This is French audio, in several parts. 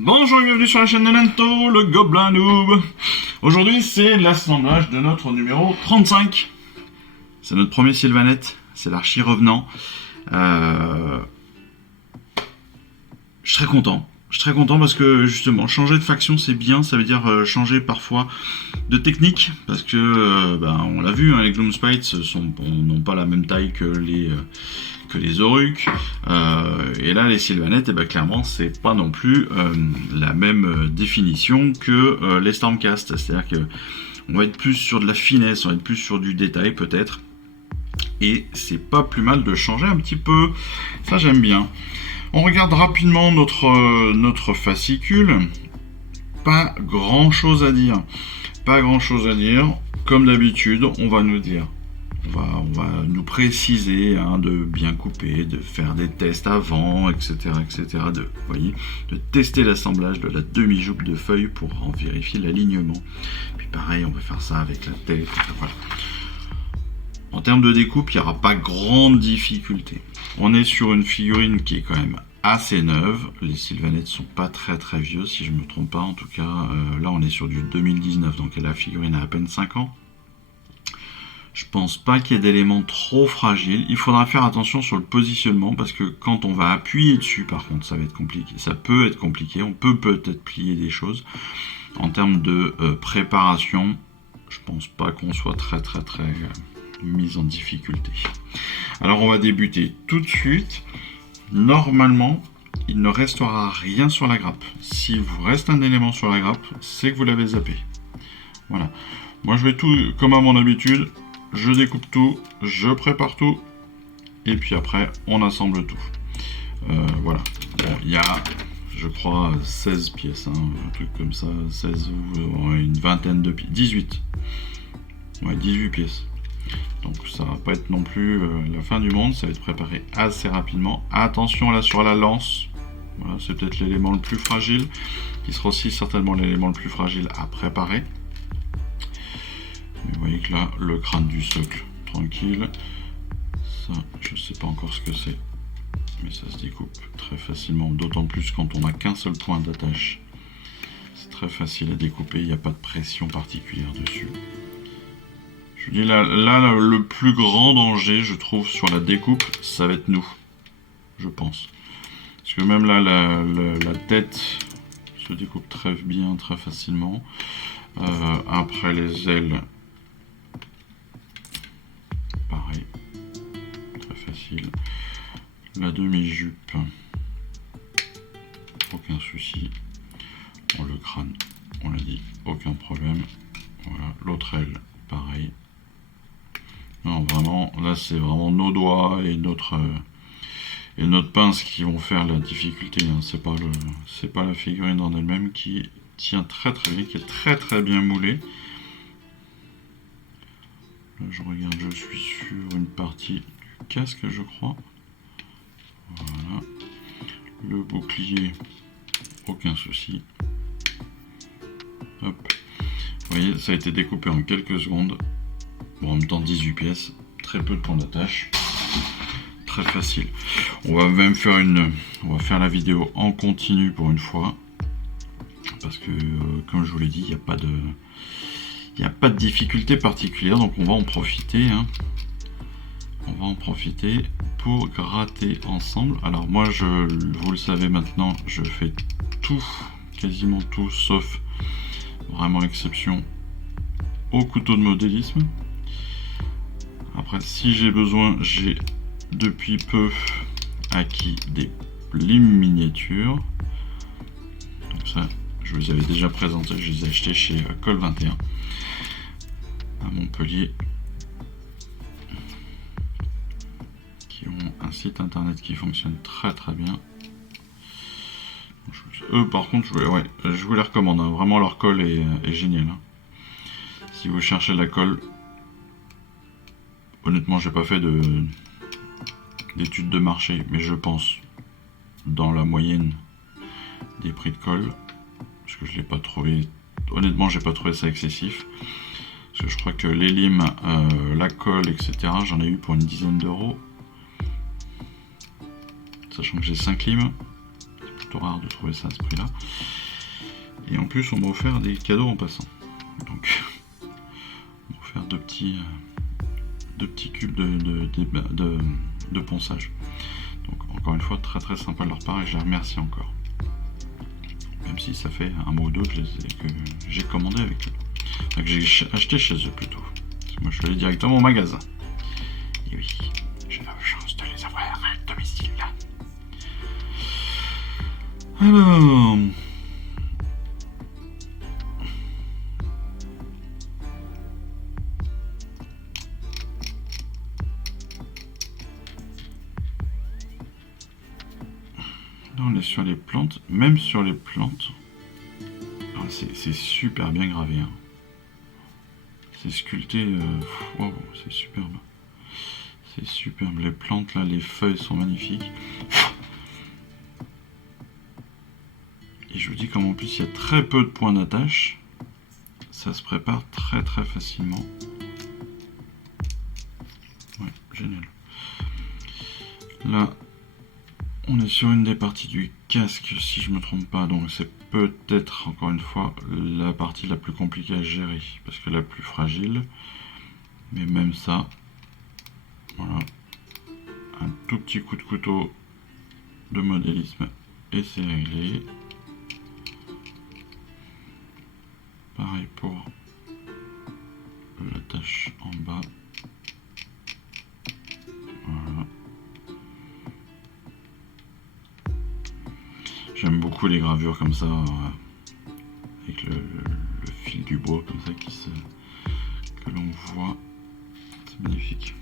Bonjour et bienvenue sur la chaîne de Lento, le Gobelin Noob. Aujourd'hui c'est l'assemblage de notre numéro 35. C'est notre premier Sylvanette, c'est l'archi revenant. Je suis très content. Je suis très content parce que justement changer de faction c'est bien, ça veut dire changer parfois de technique parce que on l'a vu, hein, les Gloomspites n'ont pas la même taille que les Oruks, et là les Sylvanettes, clairement c'est pas non plus la même définition que les Stormcast, c'est-à-dire que on va être plus sur de la finesse, on va être plus sur du détail peut-être, et c'est pas plus mal de changer un petit peu, ça j'aime bien. On regarde rapidement notre fascicule. Pas grand chose à dire. Pas grand chose à dire. Comme d'habitude, on va nous dire. On va nous préciser de bien couper, de faire des tests avant, etc. de tester l'assemblage de la demi-jupe de feuilles pour en vérifier l'alignement. Puis pareil, on va faire ça avec la tête. Voilà. En termes de découpe, il n'y aura pas grande difficulté. On est sur une figurine qui est quand même assez neuve. Les Sylvanettes sont pas très vieux, si je me trompe pas. En tout cas, là on est sur du 2019, donc la figurine a à peine 5 ans. Je pense pas qu'il y ait d'éléments trop fragiles. Il faudra faire attention sur le positionnement, parce que quand on va appuyer dessus, par contre, ça va être compliqué. Ça peut être compliqué, on peut peut-être plier des choses. En termes de préparation, je pense pas qu'on soit très mise en difficulté. Alors on va débuter tout de suite. Normalement, il ne restera rien sur la grappe. S'il vous reste un élément sur la grappe, c'est que vous l'avez zappé. Voilà. Moi je vais tout comme à mon habitude. Je découpe tout, je prépare tout, et puis après on assemble tout. Voilà. Bon, il y a, je crois, 16 pièces, un truc comme ça, 16 ou une vingtaine de pièces. 18. Ouais, 18 pièces. Donc ça va pas être non plus la fin du monde, ça va être préparé assez rapidement. Attention là sur la lance, voilà, c'est peut-être l'élément le plus fragile, qui sera aussi certainement l'élément le plus fragile à préparer. Mais vous voyez que là, le crâne du socle, tranquille. Ça, je sais pas encore ce que c'est, mais ça se découpe très facilement, d'autant plus quand on n'a qu'un seul point d'attache. C'est très facile à découper, il n'y a pas de pression particulière dessus. Je dis là, le plus grand danger, je trouve, sur la découpe, ça va être nous, je pense. Parce que même là, la tête se découpe très bien, très facilement. Après les ailes, pareil, très facile. La demi-jupe, aucun souci. Bon, le crâne, on l'a dit, aucun problème. Voilà, l'autre aile, pareil. Non, vraiment, là c'est vraiment nos doigts et notre pince qui vont faire la difficulté. C'est pas la figurine en elle-même qui tient très bien, qui est très bien moulée. Là je regarde, je suis sur une partie du casque, je crois. Voilà. Le bouclier, aucun souci. Hop. Vous voyez, ça a été découpé en quelques secondes. Bon, en même temps 18 pièces, très peu de points d'attache, très facile. On va même faire la vidéo en continu pour une fois, parce que comme je vous l'ai dit, il n'y a pas de difficulté particulière, donc on va en profiter. On va en profiter pour gratter ensemble. Alors moi, vous le savez maintenant, je fais tout, quasiment tout, sauf vraiment exception au couteau de modélisme. Après, si j'ai besoin, j'ai depuis peu acquis des limes miniatures. Donc ça, je vous avais déjà présenté, je les ai achetés chez Col 21 à Montpellier, qui ont un site internet qui fonctionne très bien. Eux par contre, je vous les recommande, vraiment leur colle est génial. Si vous cherchez la colle, honnêtement, j'ai pas fait d'études de marché, mais je pense dans la moyenne des prix de colle, parce que je l'ai pas trouvé. Honnêtement, j'ai pas trouvé ça excessif. Parce que je crois que les limes, la colle, etc., j'en ai eu pour une dizaine d'euros. Sachant que j'ai 5 limes. plutôt rare de trouver ça à ce prix-là. Et en plus, on m'a offert des cadeaux en passant. Donc, on m'a offert deux petits cubes de ponçage. Donc, encore une fois, très très sympa de leur part et je les remercie encore. Même si ça fait un mois ou deux que j'ai commandé avec eux. Enfin, que j'ai acheté chez eux plutôt. Parce que moi, je suis allé directement au magasin. Et oui, j'ai la chance de les avoir à domicile. Alors... Là, on est sur les plantes. Même sur les plantes, c'est super bien gravé. Hein. C'est sculpté. Wow, c'est superbe. C'est superbe. Les plantes, là, les feuilles sont magnifiques. Et je vous dis, comme en plus il y a très peu de points d'attache, ça se prépare très très facilement. Ouais, génial. Là, on est sur une des parties du casque, si je me trompe pas, donc c'est peut-être, encore une fois, la partie la plus compliquée à gérer, parce que la plus fragile. Mais même ça, voilà, un tout petit coup de couteau de modélisme et c'est réglé. Pareil pour l'attache en bas. Voilà. J'aime beaucoup les gravures comme ça, avec le fil du bois comme ça que l'on voit. C'est magnifique.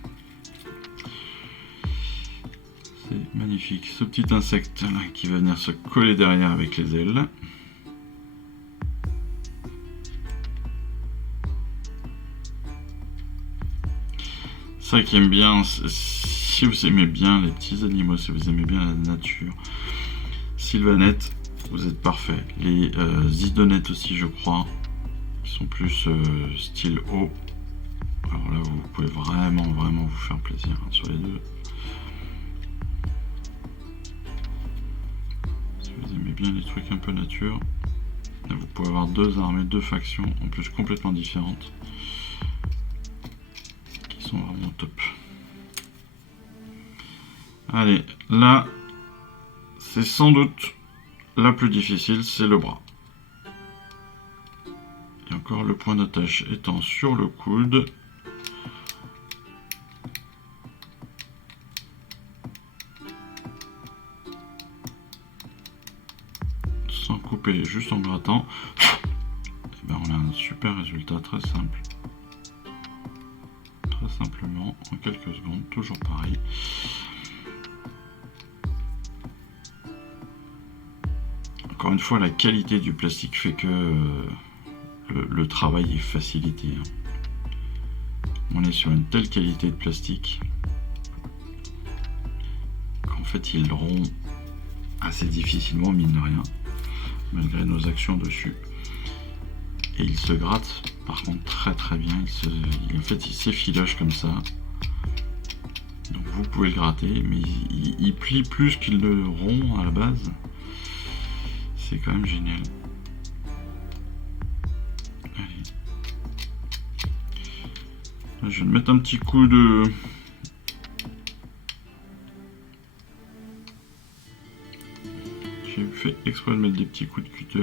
C'est magnifique. Ce petit insecte là qui va venir se coller derrière avec les ailes. Ça qui aime bien, si vous aimez bien les petits animaux, si vous aimez bien la nature, Sylvanette, vous êtes parfait. Les Zidonnettes aussi, je crois, qui sont plus style haut. Alors là, vous pouvez vraiment vous faire plaisir hein, sur les deux. Si vous aimez bien les trucs un peu nature, là, vous pouvez avoir deux armées, deux factions, en plus complètement différentes, qui sont vraiment top. Allez, là, c'est sans doute la plus difficile, c'est le bras. Et encore le point d'attache étant sur le coude. Sans couper, juste en grattant. Et ben on a un super résultat très simple. Très simplement, en quelques secondes, toujours pareil. Encore une fois, la qualité du plastique fait que le travail est facilité. On est sur une telle qualité de plastique qu'en fait il rompt assez difficilement, mine de rien, malgré nos actions dessus. Et il se gratte par contre très bien. En fait il s'effiloche comme ça. Donc vous pouvez le gratter, mais il plie plus qu'il ne rompt à la base. C'est quand même génial. Allez. Là, je vais mettre un petit coup de... J'ai fait exprès de mettre des petits coups de cutter,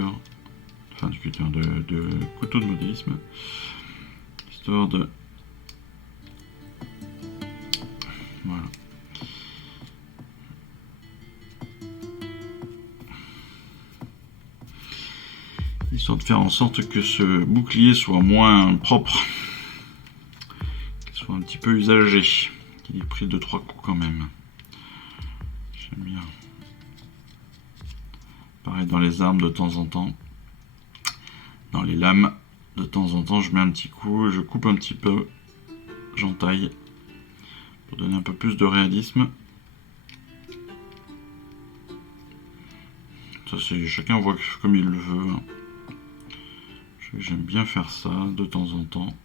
enfin de cutter, de couteau de modélisme, histoire de... Voilà. Histoire de faire en sorte que ce bouclier soit moins propre, qu'il soit un petit peu usagé, qu'il ait pris 2-3 coups quand même. J'aime bien. Pareil dans les armes de temps en temps. Dans les lames, de temps en temps, je mets un petit coup, je coupe un petit peu, j'entaille, pour donner un peu plus de réalisme. Ça c'est chacun voit comme il le veut. J'aime bien faire ça de temps en temps.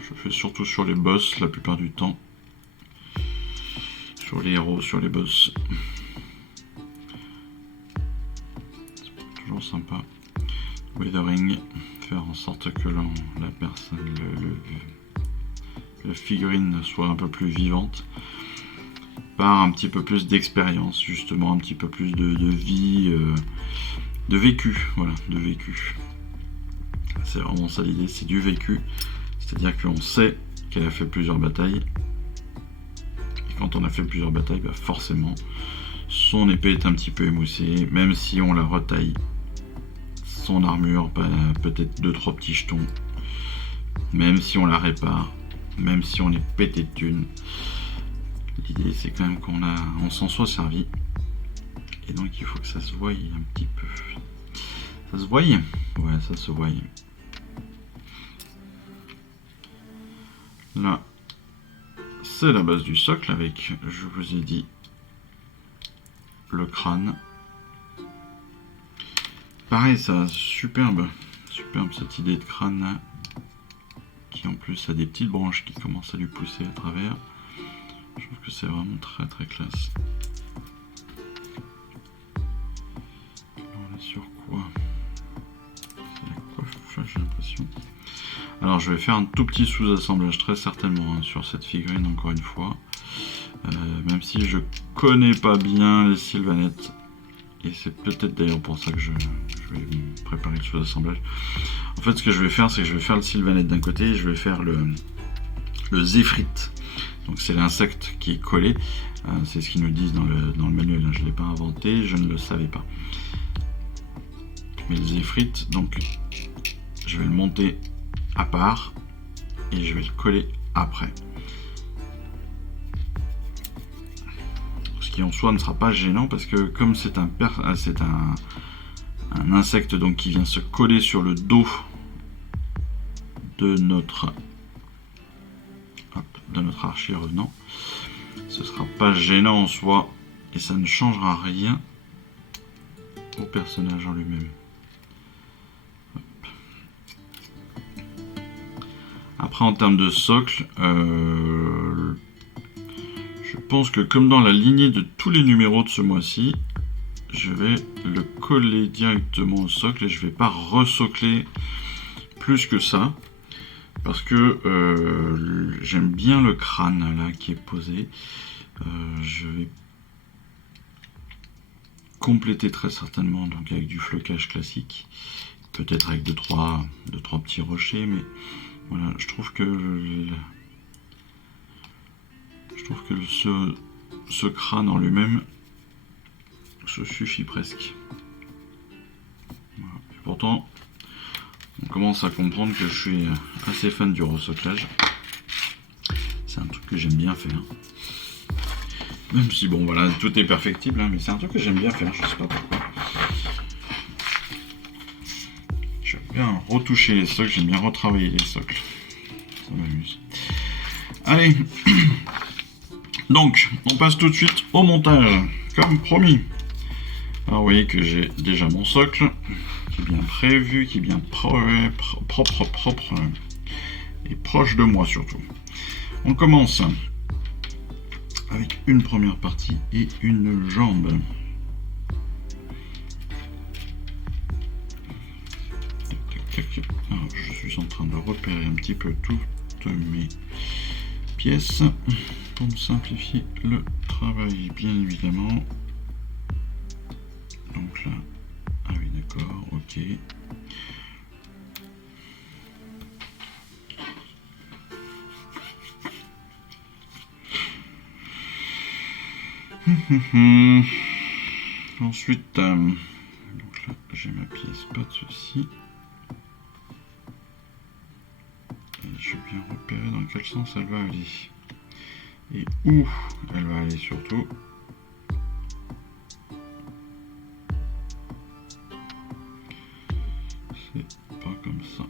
Je fais surtout sur les boss la plupart du temps. Sur les héros, sur les boss. toujours sympa. Weathering, faire en sorte que la personne, la figurine soit un peu plus vivante, par un petit peu plus d'expérience, justement, un petit peu plus de vie, de vécu, voilà, de vécu. C'est vraiment ça l'idée, c'est du vécu, c'est-à-dire qu'on sait qu'elle a fait plusieurs batailles, et quand on a fait plusieurs batailles, bah forcément, son épée est un petit peu émoussée, même si on la retaille. Son armure, bah, peut-être 2-3 petits jetons, même si on la répare, même si on est pété de thunes. L'idée c'est quand même on s'en soit servi, et donc il faut que ça se voie un petit peu. Ça se voie? Ouais, ça se voie. Là, c'est la base du socle avec, je vous ai dit, le crâne. Pareil, ça, superbe cette idée de crâne là, qui en plus a des petites branches qui commencent à lui pousser à travers. Je trouve que c'est vraiment très très classe. On est sur quoi? C'est la coiffe, j'ai l'impression. Alors je vais faire un tout petit sous-assemblage très certainement hein, sur cette figurine encore une fois. Même si je connais pas bien les sylvanettes. Et c'est peut-être d'ailleurs pour ça que je vais me préparer le sous-assemblage. En fait ce que je vais faire c'est que je vais faire le sylvanette d'un côté et je vais faire le zéphrite. Donc c'est l'insecte qui est collé. C'est ce qu'ils nous disent dans le manuel. Je ne l'ai pas inventé, je ne le savais pas. Mais le zéphrite, donc je vais le monter à part et je vais le coller après. Ce qui en soi ne sera pas gênant parce que comme c'est un insecte donc qui vient se coller sur le dos de notre archer revenant, ce sera pas gênant en soi et ça ne changera rien au personnage en lui-même. Après en termes de socle, je pense que comme dans la lignée de tous les numéros de ce mois-ci, je vais le coller directement au socle et je vais pas resocler plus que ça parce que j'aime bien le crâne là qui est posé. Je vais compléter très certainement donc avec du flocage classique, peut-être avec deux trois petits rochers, mais voilà, je trouve que ce crâne en lui-même se suffit presque. Voilà. Et pourtant, on commence à comprendre que je suis assez fan du resoclage. C'est un truc que j'aime bien faire. Même si bon voilà, tout est perfectible, hein, mais c'est un truc que j'aime bien faire, je sais pas pourquoi. J'aime bien retoucher les socles, j'aime bien retravailler les socles. Ça m'amuse. Allez, donc on passe tout de suite au montage, comme promis. Alors vous voyez que j'ai déjà mon socle, qui est bien prévu, qui est bien propre, et proche de moi surtout. On commence avec une première partie et une jambe. Alors, je suis en train de repérer un petit peu toutes mes pièces pour me simplifier le travail, bien évidemment. Donc là, ah oui d'accord, ok. Ensuite, donc là j'ai ma pièce, pas de souci. Et je vais bien repérer dans quel sens elle va aller. Et où elle va aller surtout. C'est pas comme ça.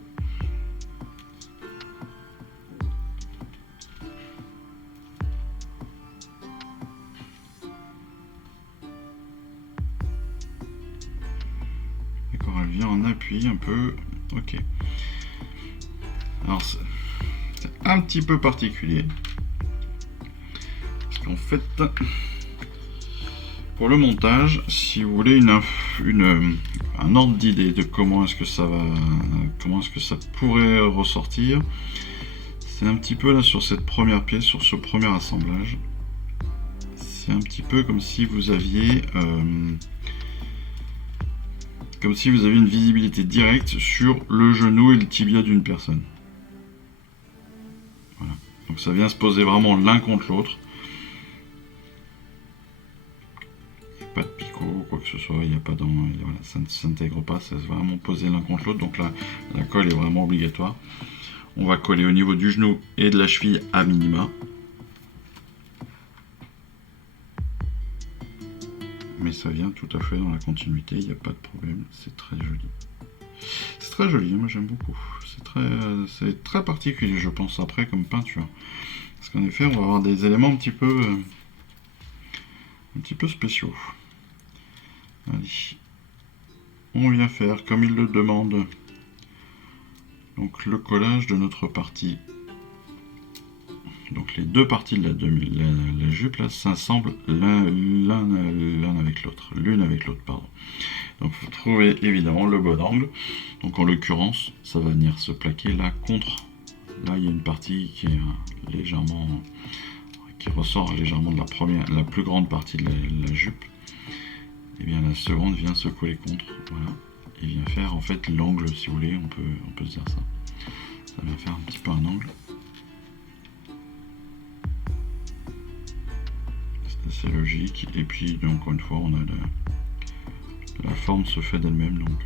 D'accord, elle vient en appui un peu. Ok. Alors c'est un petit peu particulier. Parce qu'en fait, pour le montage, si vous voulez un ordre d'idée de comment est-ce que ça va, comment est-ce que ça pourrait ressortir. C'est un petit peu là sur cette première pièce, sur ce premier assemblage. C'est un petit peu comme si vous aviez une visibilité directe sur le genou et le tibia d'une personne. Voilà. Donc ça vient se poser vraiment l'un contre l'autre. Il n'y a pas de picot ou quoi que ce soit, il n'y a pas voilà, ça ne s'intègre pas, ça se vraiment poser l'un contre l'autre. Donc là, la colle est vraiment obligatoire. On va coller au niveau du genou et de la cheville à minima. Mais ça vient tout à fait dans la continuité, il n'y a pas de problème, c'est très joli. C'est très joli, moi j'aime beaucoup. C'est très particulier, je pense, après comme peinture. Parce qu'en effet, on va avoir des éléments un petit peu spéciaux. Allez. On vient faire, comme il le demande, donc le collage de notre partie. Donc les deux parties de la jupe là s'assemblent l'une avec l'autre, pardon. Donc il faut trouver évidemment le bon angle. Donc en l'occurrence, ça va venir se plaquer là contre. Là il y a une partie qui est qui ressort légèrement de la plus grande partie de la jupe. Et bien la seconde vient se coller contre, voilà, et vient faire en fait l'angle, si vous voulez, on peut se dire ça. Ça vient faire un petit peu un angle. C'est assez logique. Et puis encore une fois, on a la forme se fait d'elle-même, donc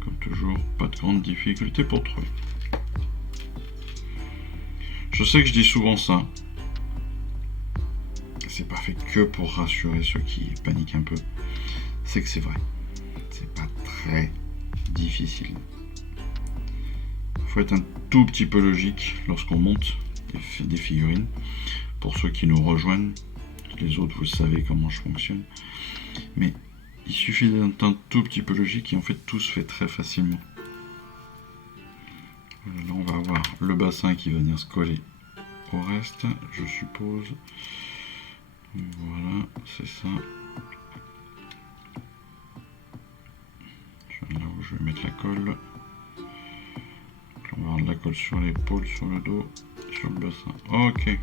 comme toujours, pas de grande difficulté pour trouver. Je sais que je dis souvent ça. C'est pas fait que pour rassurer ceux qui paniquent un peu. C'est que c'est vrai. C'est pas très difficile. Il faut être un tout petit peu logique lorsqu'on monte des figurines. Pour ceux qui nous rejoignent, les autres, vous savez comment je fonctionne. Mais il suffit d'être un tout petit peu logique et en fait tout se fait très facilement. Là on va avoir le bassin qui va venir se coller au reste, je suppose. Voilà, c'est ça. Là où je vais mettre la colle. Donc on va avoir de la colle sur l'épaule, sur le dos, sur le bassin. Ok.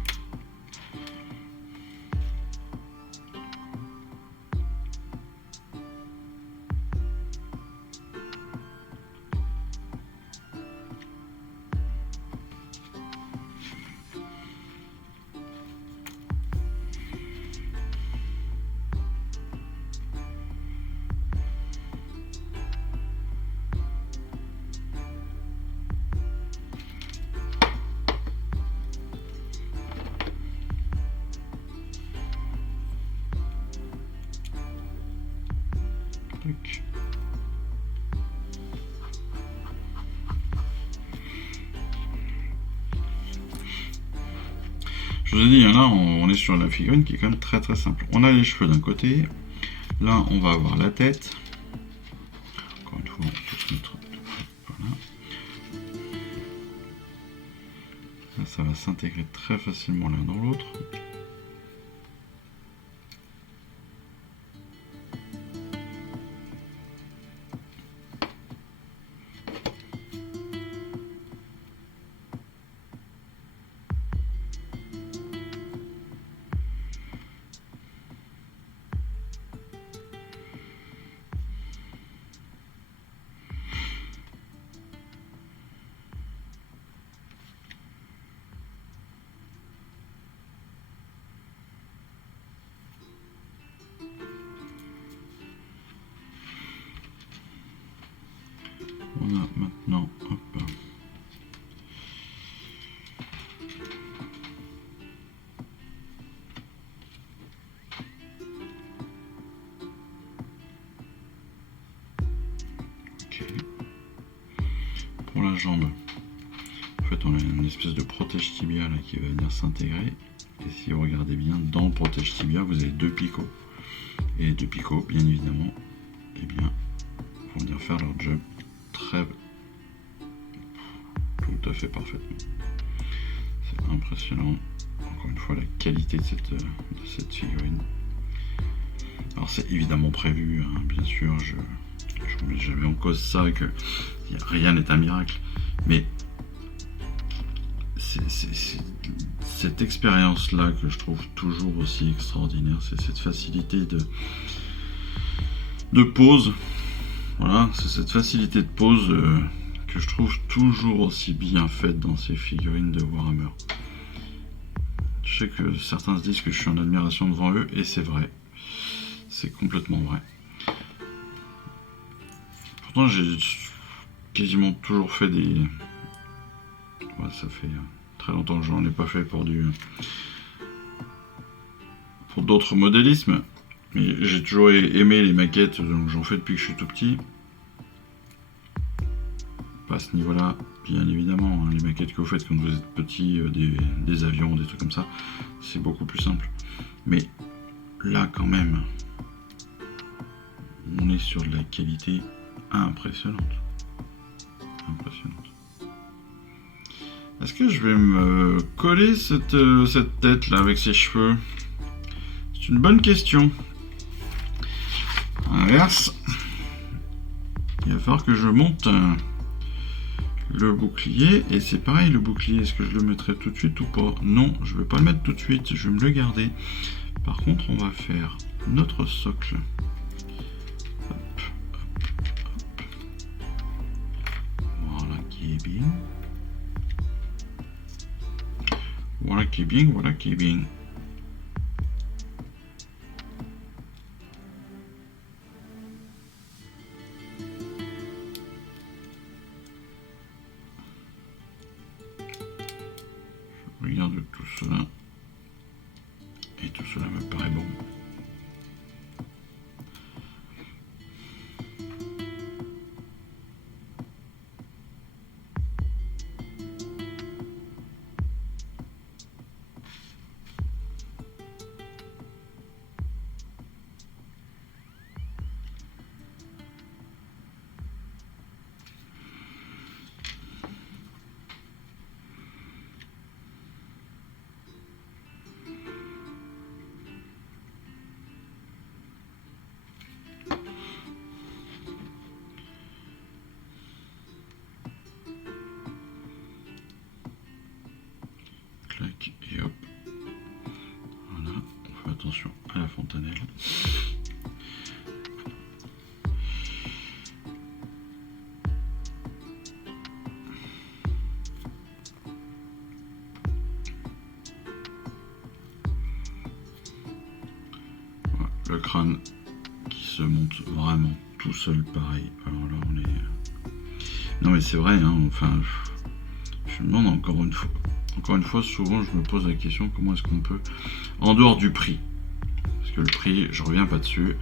Je vous ai dit, là on est sur la figurine qui est quand même très très simple. On a les cheveux d'un côté, là on va avoir la tête. Encore une fois, on peut se mettre. Voilà. Là ça va s'intégrer très facilement l'un dans l'autre. On a maintenant, hop. Ok. Pour la jambe, en fait on a une espèce de protège tibia là qui va venir s'intégrer. Et si vous regardez bien, dans le protège tibia, vous avez deux picots. Et les deux picots, bien évidemment, eh bien, vont venir faire leur job tout à fait parfaitement. C'est impressionnant. Encore une fois, la qualité de cette figurine. Alors c'est évidemment prévu, hein, bien sûr, je ne mets jamais en cause ça, que rien n'est un miracle, mais c'est cette expérience-là que je trouve toujours aussi extraordinaire, c'est cette facilité de pose, voilà, c'est cette facilité de pose que je trouve toujours aussi bien faite dans ces figurines de Warhammer. Je sais que certains se disent que je suis en admiration devant eux, et c'est vrai. C'est complètement vrai. Pourtant, j'ai quasiment toujours fait des... Ouais, ça fait très longtemps que j'en ai pas fait pour d'autres modélismes. Mais j'ai toujours aimé les maquettes, donc j'en fais depuis que je suis tout petit. Pas à ce niveau-là, bien évidemment. Hein, les maquettes que vous faites quand vous êtes petit, des avions, des trucs comme ça, c'est beaucoup plus simple. Mais là, quand même, on est sur de la qualité impressionnante. Impressionnante. Est-ce que je vais me coller cette tête là avec ses cheveux? C'est une bonne question. Inverse. Il va falloir que je monte le bouclier. Et c'est pareil, le bouclier, est-ce que je le mettrai tout de suite ou pas? Non, je ne vais pas le mettre tout de suite, je vais me le garder. Par contre, on va faire notre socle. Hop, hop, hop. Voilà qui est bien. Voilà qui est bien, voilà qui est bien. Je regarde tout cela. Et tout cela me paraît bon. Clac et hop. Voilà, on fait attention à la fontanelle. Voilà, le crâne qui se monte vraiment tout seul, pareil. Alors là, on est... Non mais c'est vrai, hein, enfin, je me demande encore une fois, souvent je me pose la question, comment est-ce qu'on peut, en dehors du prix, parce que le prix, je reviens pas dessus,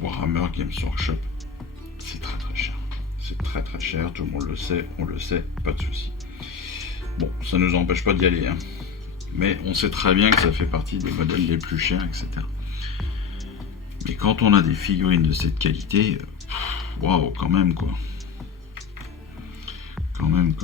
Warhammer Games Workshop, c'est très très cher. C'est très très cher, tout le monde le sait, on le sait, pas de souci. Bon, ça ne nous empêche pas d'y aller, hein. Mais on sait très bien que ça fait partie des modèles les plus chers, etc. Mais quand on a des figurines de cette qualité, waouh, quand même quoi. Quand même.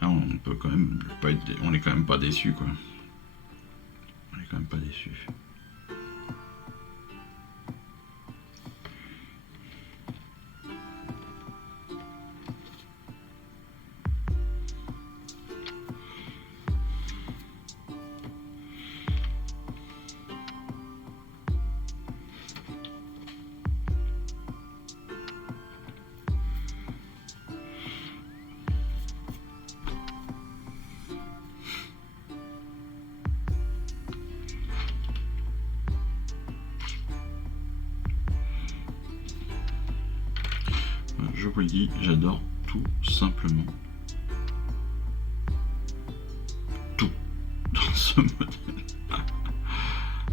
Là, on peut quand même pas être, on est quand même pas déçu quoi. On est quand même pas déçu. Je vous le dis, j'adore tout simplement tout dans ce modèle.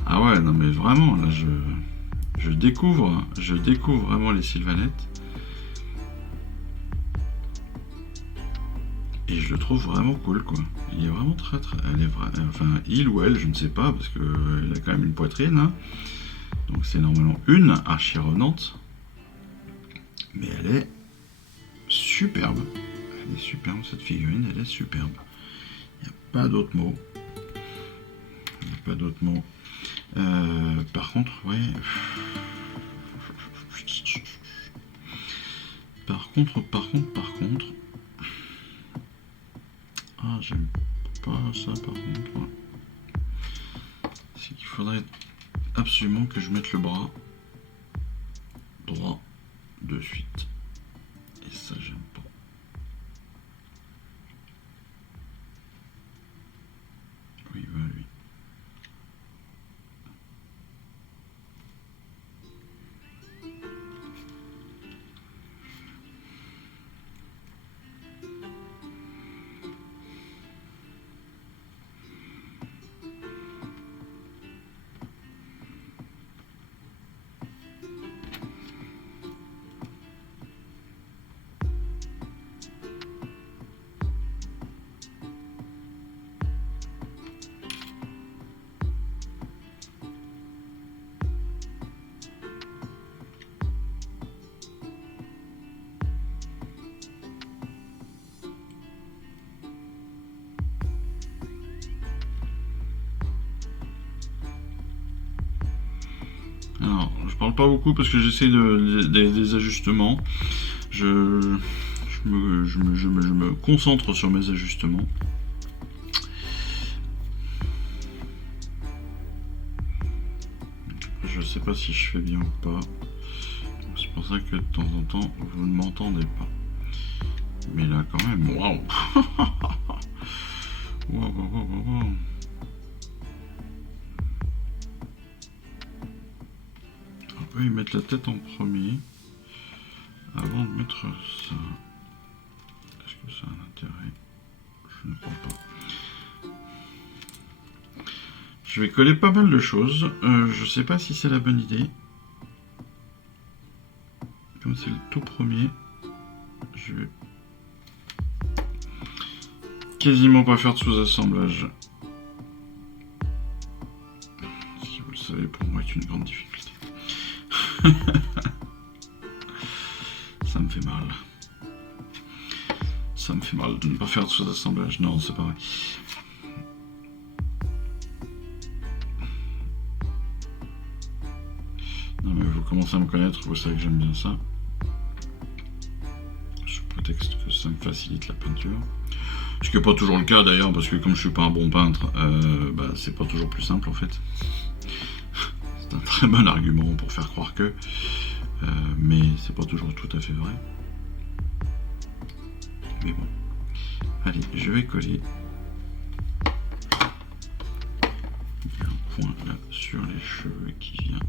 Ah ouais, non mais vraiment, là je découvre vraiment les Sylvanettes. Et je le trouve vraiment cool quoi. Il est vraiment très elle est enfin il ou elle, je ne sais pas, parce qu'elle a quand même une poitrine, hein. Donc c'est normalement une archironante. Mais elle est superbe. Elle est superbe, cette figurine, elle est superbe. Il n'y a pas d'autre mot. Il n'y a pas d'autre mot. Par contre, ouais. Par contre. Ah, j'aime pas ça par contre. Ouais. C'est qu'il faudrait absolument que je mette le bras droit de suite. Et ça, j'aime pas. Oui, bah oui. Alors, je parle pas beaucoup parce que j'essaie des ajustements. Je me concentre sur mes ajustements. Je sais pas si je fais bien ou pas. C'est pour ça que de temps en temps, vous ne m'entendez pas. Mais là, quand même, waouh! Waouh! On peut y mettre la tête en premier avant de mettre ça. Est-ce que ça a un intérêt? Je ne crois pas. Je vais coller pas mal de choses. Je sais pas si c'est la bonne idée. Comme c'est le tout premier, je vais quasiment pas faire de sous-assemblage. Si vous le savez, pour moi, c'est une grande difficulté. Ça me fait mal. Ça me fait mal de ne pas faire de sous-assemblage. Non, c'est pas vrai. Non, mais vous commencez à me connaître, vous savez que j'aime bien ça. Sous prétexte que ça me facilite la peinture. Ce qui n'est pas toujours le cas d'ailleurs, parce que comme je suis pas un bon peintre, c'est pas toujours plus simple en fait. C'est un très bon argument pour faire croire que, mais c'est pas toujours tout à fait vrai. Mais bon, allez, je vais coller. Il y a un point là sur les cheveux qui vient.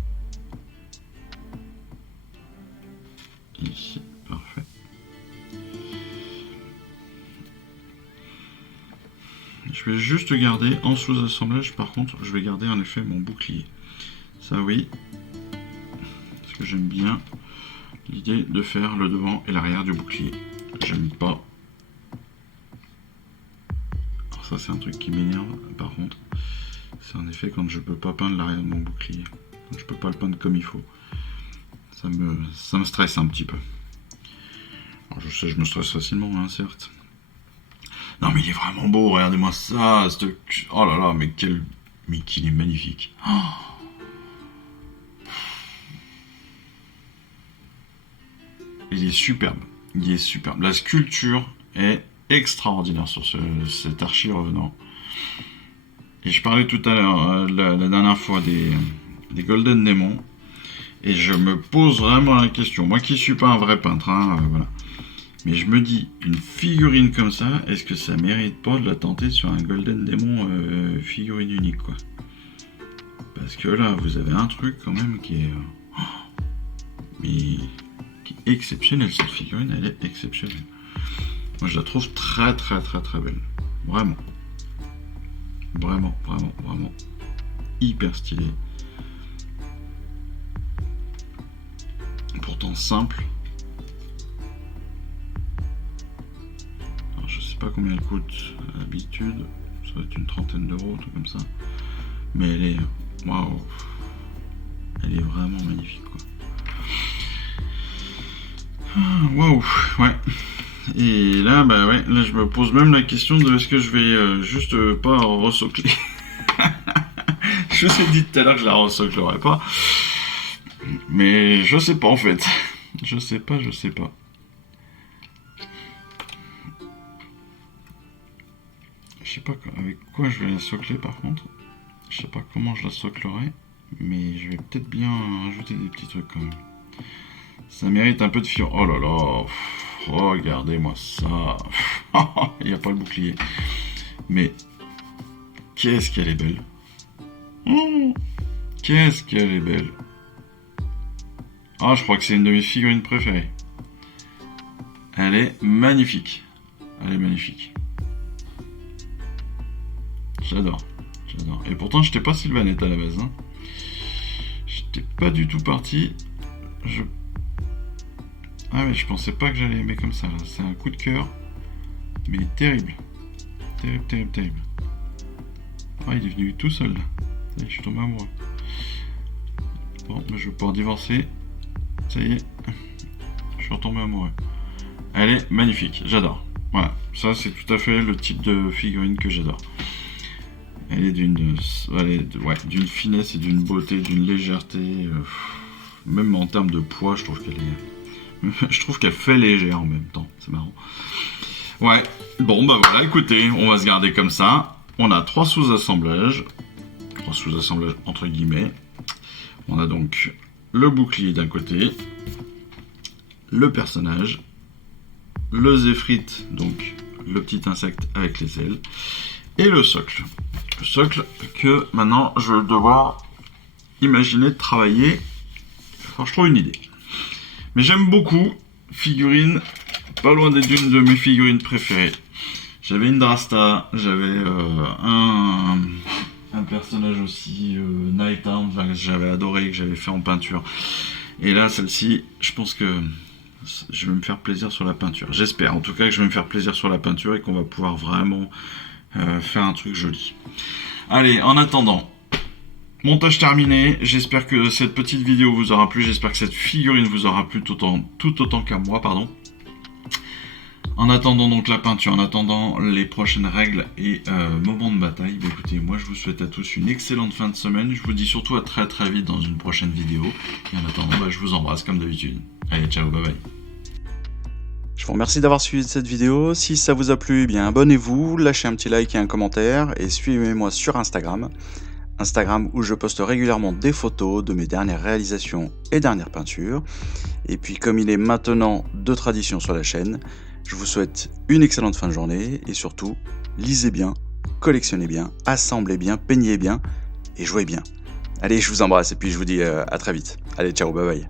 Ici, parfait. Je vais juste garder en sous-assemblage, par contre, je vais garder en effet mon bouclier. Ça oui, parce que j'aime bien l'idée de faire le devant et l'arrière du bouclier. J'aime pas. Alors ça c'est un truc qui m'énerve, par contre. C'est en effet quand je peux pas peindre l'arrière de mon bouclier. Quand je peux pas le peindre comme il faut. Ça me stresse un petit peu. Alors je sais, je me stresse facilement, hein, certes. Non mais il est vraiment beau, regardez-moi ça. Oh là là, mais qu'il est magnifique. Oh, il est superbe. Il est superbe. La sculpture est extraordinaire sur cet archi revenant. Et je parlais tout à l'heure, la dernière fois, des Golden Demon. Et je me pose vraiment la question. Moi qui suis pas un vrai peintre, hein, voilà. Mais je me dis, une figurine comme ça, est-ce que ça mérite pas de la tenter sur un Golden Demon figurine unique, quoi? Parce que là, vous avez un truc quand même qui est... mais qui est exceptionnel, cette figurine, elle est exceptionnelle. Moi, je la trouve très très très très belle. Vraiment. Vraiment, vraiment, vraiment. Hyper stylée. Pourtant simple. Alors, je sais pas combien elle coûte à l'habitude. Ça doit être une trentaine d'euros, tout comme ça. Mais elle est... waouh. Elle est vraiment magnifique, quoi. Waouh, ouais. Et là, bah ouais, là je me pose même la question de est-ce que je vais juste pas resocler. Je vous ai dit tout à l'heure que je la resoclerai pas. Mais je sais pas en fait. Je sais pas. Je sais pas avec quoi je vais la socler par contre. Je sais pas comment je la soclerai. Mais je vais peut-être bien rajouter des petits trucs quand même. Ça mérite un peu de fior. Oh là là. Regardez-moi ça. Il n'y a pas le bouclier. Mais qu'est-ce qu'elle est belle. Qu'est-ce qu'elle est belle. Ah, je crois que c'est une de mes figurines préférées. Elle est magnifique. J'adore. Et pourtant, j'étais pas Sylvanette à la base. Hein. J'étais pas du tout parti. Ah ouais, je pensais pas que j'allais aimer comme ça. Là. C'est un coup de cœur. Mais terrible. Terrible. Ah, il est venu tout seul. Là. Ça y est, je suis tombé amoureux. Bon, je vais pouvoir divorcer. Ça y est. Je suis retombé amoureux. Elle est magnifique. J'adore. Voilà. Ça, c'est tout à fait le type de figurine que j'adore. Elle est d'une finesse et d'une beauté, d'une légèreté. Même en termes de poids, je trouve qu'elle fait légère en même temps. C'est marrant. Ouais. Bon, bah voilà, écoutez, on va se garder comme ça. On a 3 sous-assemblages. 3 sous-assemblages entre guillemets. On a donc le bouclier d'un côté, le personnage, le Zephrite, donc le petit insecte avec les ailes, et le socle. Le socle que maintenant je vais devoir imaginer travailler. Enfin, je trouve une idée. Mais j'aime beaucoup figurine, pas loin d'être une de mes figurines préférées. J'avais une Drasta, j'avais un personnage aussi, Nighthound, que j'avais adoré, que j'avais fait en peinture. Et là, celle-ci, je pense que je vais me faire plaisir sur la peinture. J'espère en tout cas que je vais me faire plaisir sur la peinture et qu'on va pouvoir vraiment faire un truc joli. Allez, en attendant, montage terminé. J'espère que cette petite vidéo vous aura plu. J'espère que cette figurine vous aura plu tout autant qu'à moi, pardon. En attendant donc la peinture, en attendant les prochaines règles et moments de bataille, bah écoutez, moi je vous souhaite à tous une excellente fin de semaine. Je vous dis surtout à très vite dans une prochaine vidéo. Et en attendant, bah, je vous embrasse comme d'habitude. Allez, ciao, bye bye. Je vous remercie d'avoir suivi cette vidéo. Si ça vous a plu, eh bien abonnez-vous, lâchez un petit like et un commentaire et suivez-moi sur Instagram où je poste régulièrement des photos de mes dernières réalisations et dernières peintures. Et puis comme il est maintenant de tradition sur la chaîne, je vous souhaite une excellente fin de journée et surtout, lisez bien, collectionnez bien, assemblez bien, peignez bien et jouez bien. Allez, je vous embrasse et puis je vous dis à très vite. Allez, ciao, bye bye.